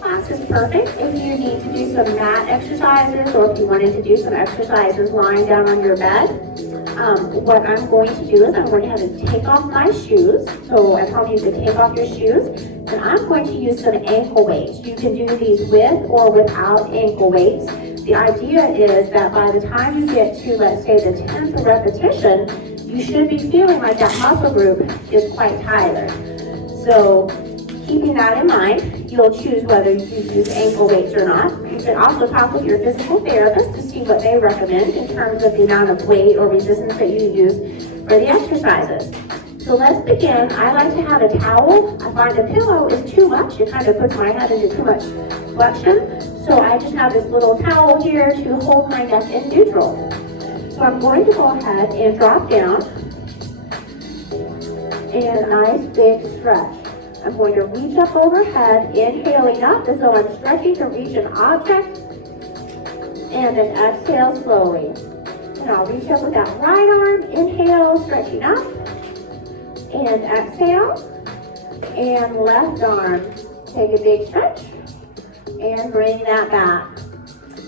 Class is perfect if you need to do some mat exercises or if you wanted to do some exercises lying down on your bed. What I'm going to do is I'm going to have to take off my shoes. So I tell you to take off your shoes. And I'm going to use some ankle weights. You can do these with or without ankle weights. The idea is that by the time you get to, let's say, the 10th repetition, you should be feeling like that muscle group is quite tired. So keeping that in mind, you'll choose whether you use ankle weights or not. You can also talk with your physical therapist to see what they recommend in terms of the amount of weight or resistance that you use for the exercises. So let's begin. I like to have a towel. I find a pillow is too much. It kind of puts my head into too much flexion. So I just have this little towel here to hold my neck in neutral. So I'm going to go ahead and drop down. And a nice big stretch. I'm going to reach up overhead, inhaling up as though I'm stretching to reach an object. And then exhale slowly. And I'll reach up with that right arm. Inhale, stretching up. And exhale. And left arm. Take a big stretch. And bring that back.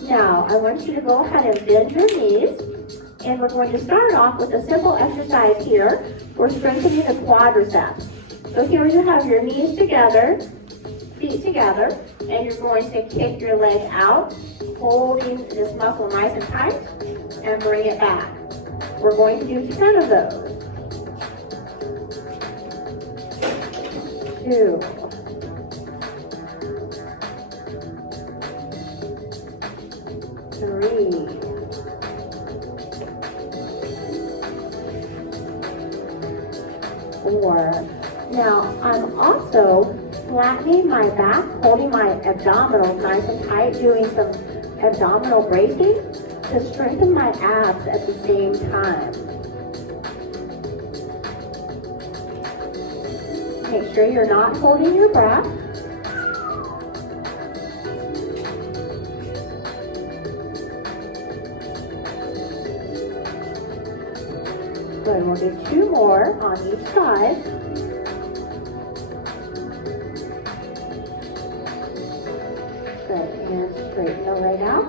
Now, I want you to go ahead and bend your knees. And we're going to start off with a simple exercise here. We're strengthening the quadriceps. So here you have your knees together, feet together, and you're going to kick your leg out, holding this muscle nice and tight, and bring it back. We're going to do 10 of those. 2. 3. 4. Now, I'm also flattening my back, holding my abdominals nice and tight, doing some abdominal bracing to strengthen my abs at the same time. Make sure you're not holding your breath. Good, we'll do 2 more on each side. Good, and straighten the leg out.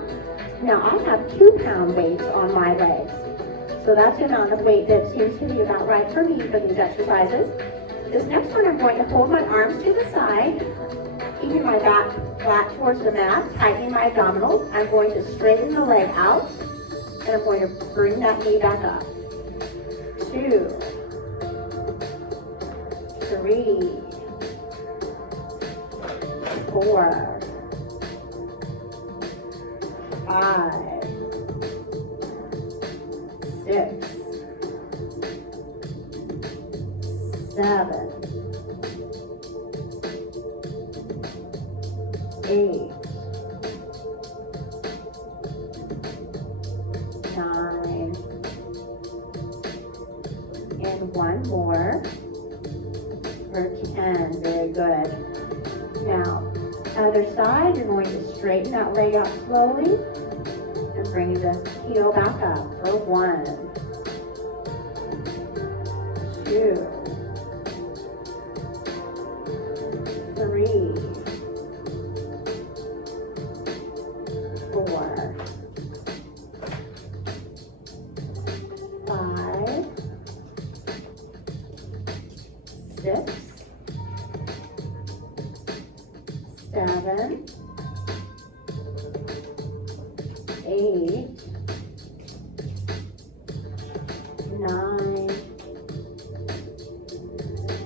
Now I have 2-pound weights on my legs. So that's the amount of weight that seems to be about right for me for these exercises. This next one I'm going to hold my arms to the side, keeping my back flat towards the mat, tightening my abdominals. I'm going to straighten the leg out, and I'm going to bring that knee back up. 2, 3, 4, 5, 6, 7, 8, 9, and 1 more for 10. Very good. Now, other side, you're going to straighten that leg out slowly and bring the heel back up for 1, 2, 3, 4, 5, 6, 7, 8, 9,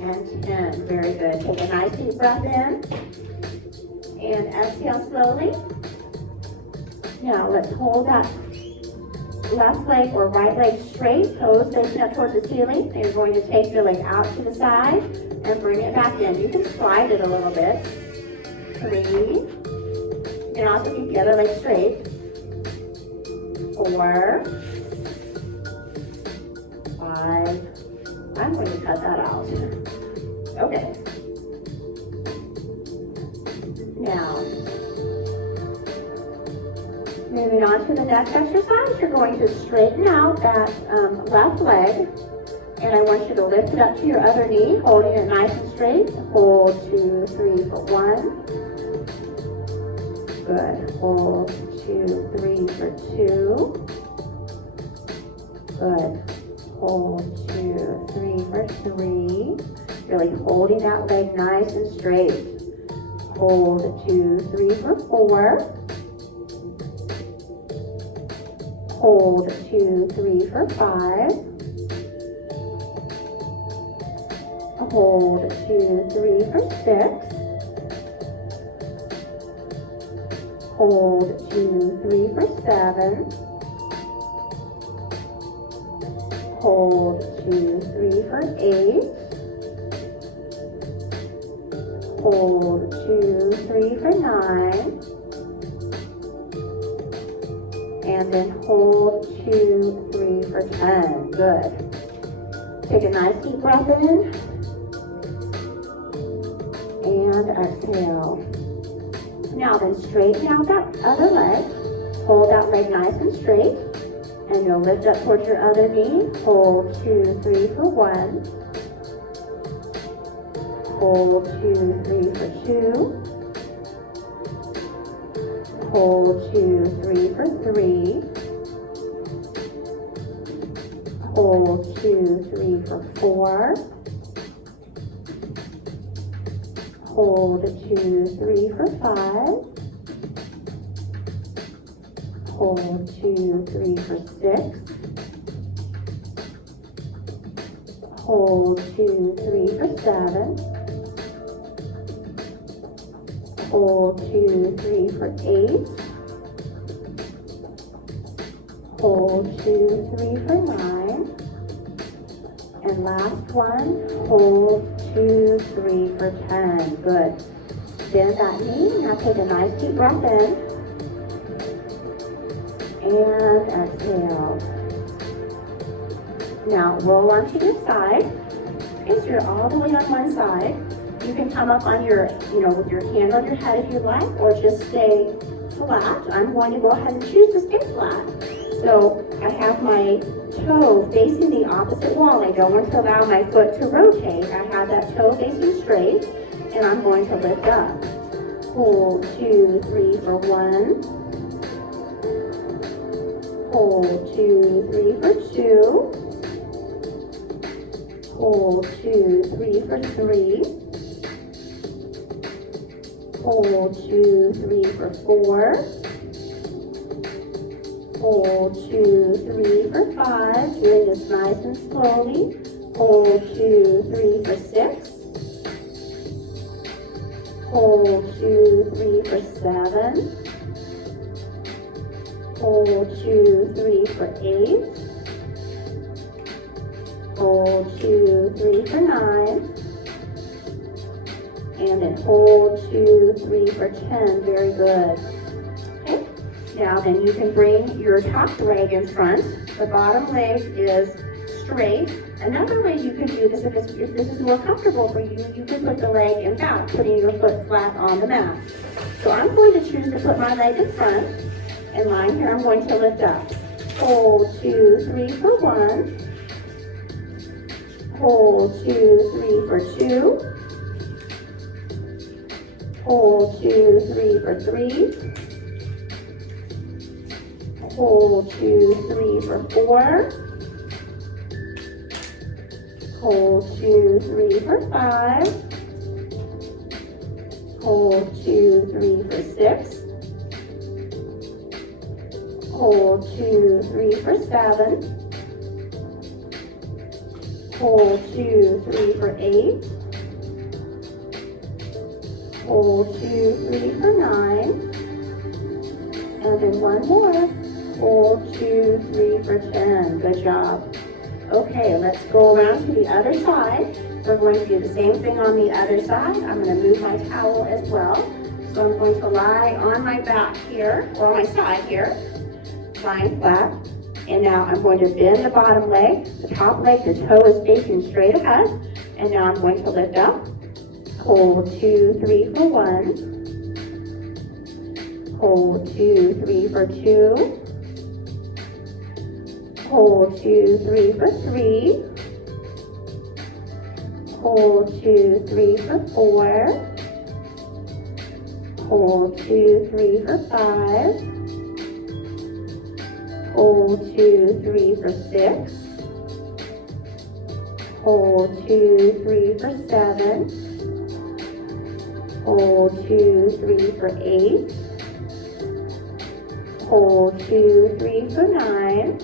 and 10. Very good. Take a nice deep breath in and exhale slowly. Now let's hold that left leg or right leg straight, toes facing up towards the ceiling. And you're going to take your leg out to the side and bring it back in. You can slide it a little bit. 3. You can also keep the other leg straight. 4, 5. I'm going to cut that out. Okay. Now, moving on to the next exercise, you're going to straighten out that left leg, and I want you to lift it up to your other knee, holding it nice and straight. Hold 2, 3 for 1, Good. Hold 2, 3 for 2. Good. Hold 2, 3 for 3. Really holding that leg nice and straight. Hold 2, 3 for 4. Hold 2, 3 for 5. Hold 2, 3 for 6. Hold 2, 3 for 7. Hold 2, 3 for 8. Hold 2, 3 for 9. And then hold 2, 3 for 10. Good. Take a nice deep breath in. And exhale. Now then straighten out that other leg. Hold that leg nice and straight. And you'll lift up towards your other knee. Hold 2, 3 for 1. Hold 2, 3 for 2. Hold 2, 3 for 3. Hold 2, 3 for 4. Hold 2, 3 for 5. Hold 2, 3 for 6. Hold 2, 3 for 7. Hold 2, 3 for 8. Hold 2, 3 for 9. And last one, hold 2, 3 for 10. Good. Bend that knee. Now take a nice deep breath in. And exhale. Now roll onto your side. Okay, so you're all the way on one side. You can come up on your, with your hand on your head if you like, or just stay flat. I'm going to go ahead and choose to stay flat. So I have my toe facing the opposite wall. I don't want to allow my foot to rotate. I have that toe facing straight, and I'm going to lift up. Hold 2, 3 for 1. Hold 2, 3 for 2. Hold 2, 3 for 3. Hold 2, 3 for 4. Hold 2, 3 for 5. Doing this nice and slowly. Hold 2, 3 for 6. Hold 2, 3 for 7. Hold 2, 3 for 8. Hold 2, 3 for 9. And then hold 2, 3 for 10. Very good. Okay. Now then you can bring your top leg in front. The bottom leg is straight. Another way you can do this, if this is more comfortable for you, you can put the leg in back, putting your foot flat on the mat. So I'm going to choose to put my leg in front. And lying here, I'm going to lift up. Hold 2, 3 for 1. Hold 2, 3 for 2. Hold 2, 3 for 3. Hold 2, 3 for 4. Hold 2, 3 for 5. Hold 2, 3 for 6. Hold 2, 3 for 7. Hold 2, 3 for 8. Hold 2, 3 for 9. And then one more. Hold 2, 3 for 10. Good job. Okay, let's go around to the other side. We're going to do the same thing on the other side. I'm going to move my towel as well. So I'm going to lie on my back here, or on my side here, lying flat. And now I'm going to bend the bottom leg. The top leg, the toe is facing straight ahead. And now I'm going to lift up. Hold 2, 3 for 1. Hold 2, 3 for 2. Hold 2, 3 for 3. Hold 2, 3 for 4. Hold 2, 3 for 5. Hold 2, 3 for 6. Hold 2, 3 for 7. Hold 2, 3 for 8. Hold 2, 3 for 9.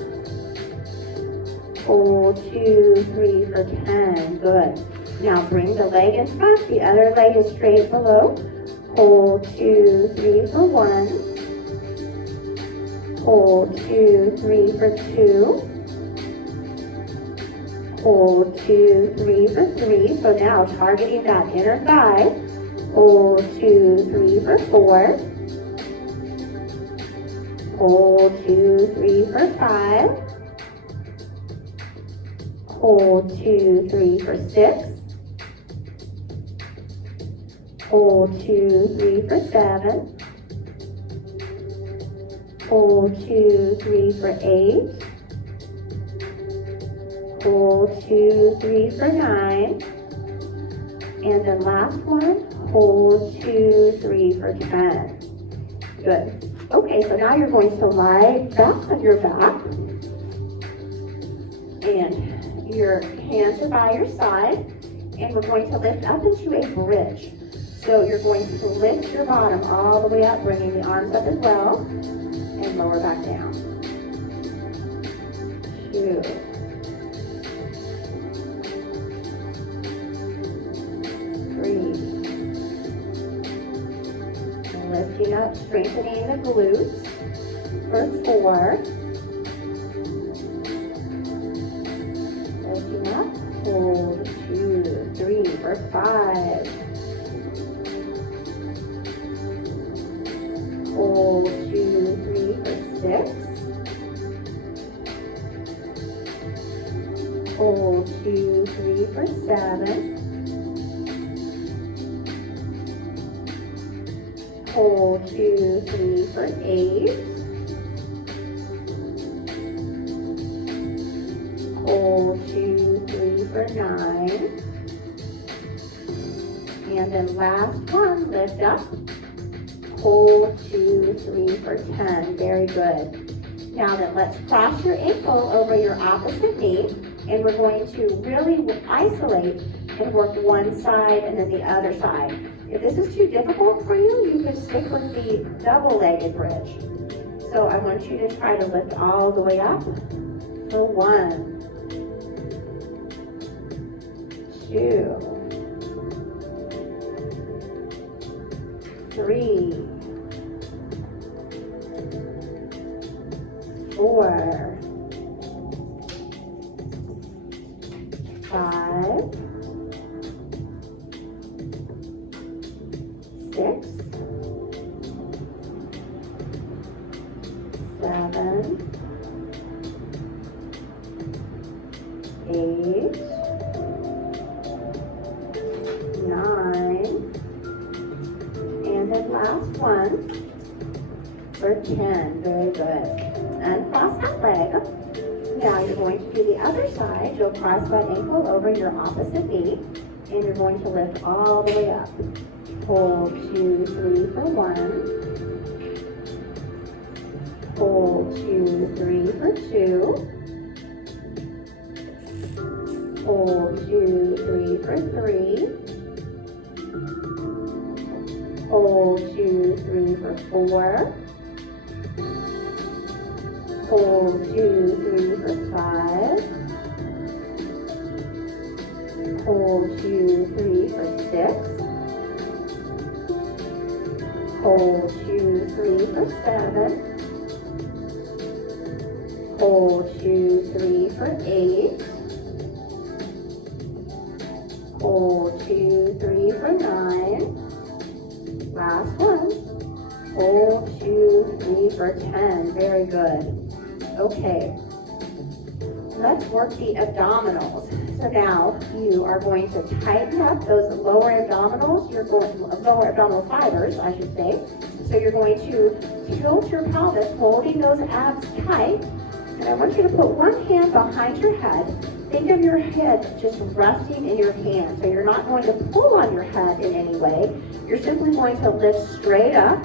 Hold 2, 3 for 10. Good. Now bring the leg in front. The other leg is straight below. Hold 2, 3 for 1. Hold 2, 3 for 2. Hold 2, 3 for 3. So now targeting that inner thigh. Hold 2, 3 for 4. Hold 2, 3 for 5. Hold 2, 3 for 6. Hold 2, 3 for 7. Hold 2, 3 for 8. Hold 2, 3 for 9. And then last one, hold 2, 3 for 10. Good. Okay, so now you're going to lie back on your back. And your hands are by your side. And we're going to lift up into a bridge. So you're going to lift your bottom all the way up, bringing the arms up as well. And lower back down. 2. 3. Lifting up, strengthening the glutes for 4. Lifting up, hold 2, 3 for 5. Hold 2, 3 for 6. Hold 2, 3 for 7. Hold 2, 3 for 8. Hold 2, 3 for 9. And then last one, lift up. Hold 2, 3 for 10. Very good. Now then, let's cross your ankle over your opposite knee, and we're going to really isolate and work one side and then the other side. If this is too difficult for you, you can stick with the double-legged bridge. So I want you to try to lift all the way up for 1, 2, 3, 4, 5, 6, 7, 8, 9, and then last one for 10. Very good. Uncross that leg. Now you're going to do the other side. You'll cross that ankle over your opposite knee, and you're going to lift all the way up. Hold 2, 3 for 1. Hold 2, 3 for 2. Hold 2, 3 for 3. Hold 2, 3 for 4. Hold 2, 3 for 5. Hold 2, 3 for 6. Hold 2, 3 for 7. Hold 2, 3 for 8. Hold 2, 3 for 9. Last one. Hold 2, 3 for 10. Very good. Okay. Let's work the abdominals. So now you are going to tighten up those lower abdominals. Lower abdominal fibers, I should say. So you're going to tilt your pelvis, holding those abs tight. And I want you to put one hand behind your head. Think of your head just resting in your hand. So you're not going to pull on your head in any way. You're simply going to lift straight up,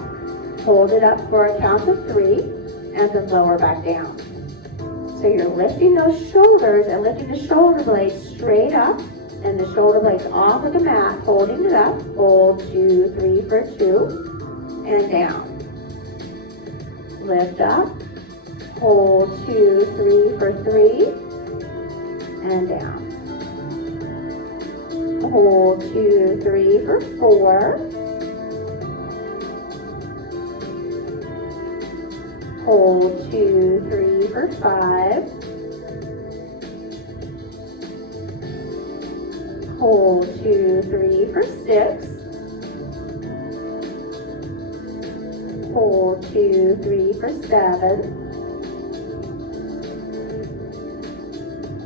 hold it up for a count of 3, and then lower back down. So you're lifting those shoulders and lifting the shoulder blades straight up and the shoulder blades off of the mat, holding it up. Hold 2, 3 for 2, and down. Lift up, hold 2, 3 for 3, and down. Hold 2, 3 for 4. Hold 2, 3 for 5. Hold 2, 3 for 6. Hold 2, 3 for 7.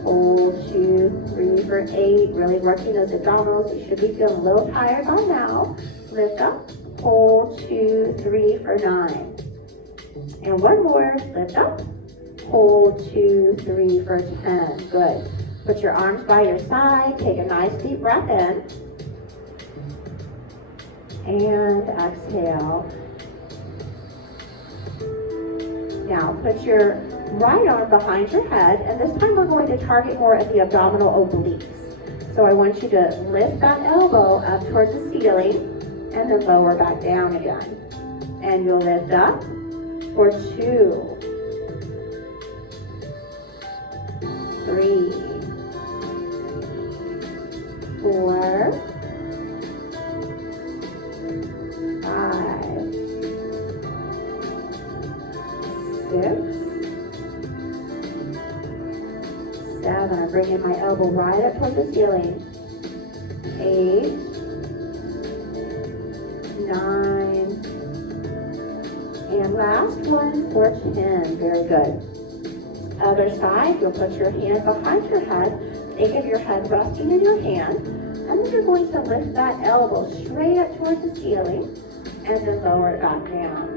Hold 2, 3 for 8. Really working those abdominals. You should be feeling a little tired by now. Lift up. Hold 2, 3 for 9. And one more. Lift up. Hold 2, 3 for 10. Good. Put your arms by your side. Take a nice deep breath in. And exhale. Now put your right arm behind your head, and this time we're going to target more at the abdominal obliques. So I want you to lift that elbow up towards the ceiling and then lower back down again. And you'll lift up for 2, 3, 4, 5, 6, 7. I'm bringing my elbow right up towards the ceiling. 8, 9, and last one for 10. Very good. Other side, you'll put your hand behind your head. Think of your head resting in your hand. And then you're going to lift that elbow straight up towards the ceiling and then lower it back down.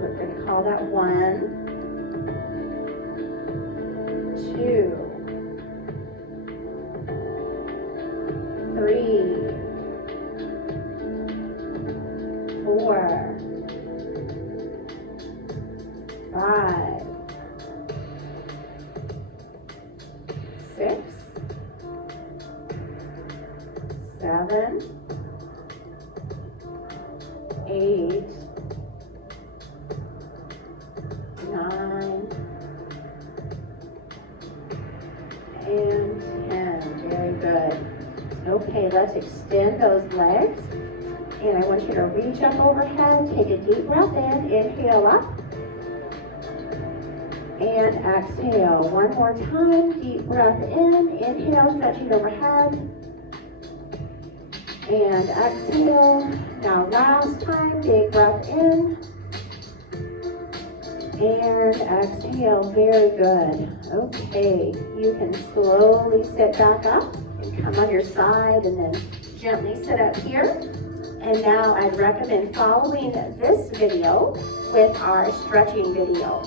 We're going to call that 1, 2, 3, 4, 5, 6, 7, 8, 9, and 10. Very good. Okay, let's extend those legs. And I want you to reach up overhead, take a deep breath in, inhale up, and exhale. One more time, deep breath in, inhale, stretching overhead, and exhale. Now last time, big breath in, and exhale. Very good. Okay, you can slowly sit back up and come on your side and then gently sit up here. And now I'd recommend following this video with our stretching video.